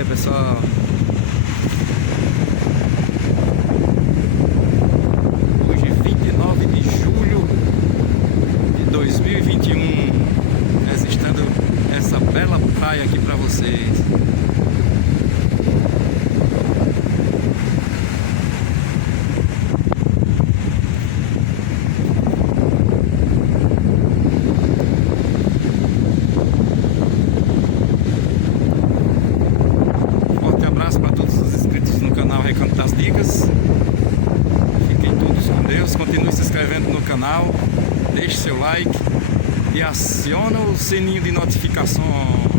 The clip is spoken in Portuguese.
aí, pessoal. Hoje 29 de julho de 2021, registrando essa bela praia aqui pra vocês. Para todos os inscritos no canal Recanto das Dicas. Fiquem todos com Deus. Continue se inscrevendo no canal, deixe seu like e aciona o sininho de notificações.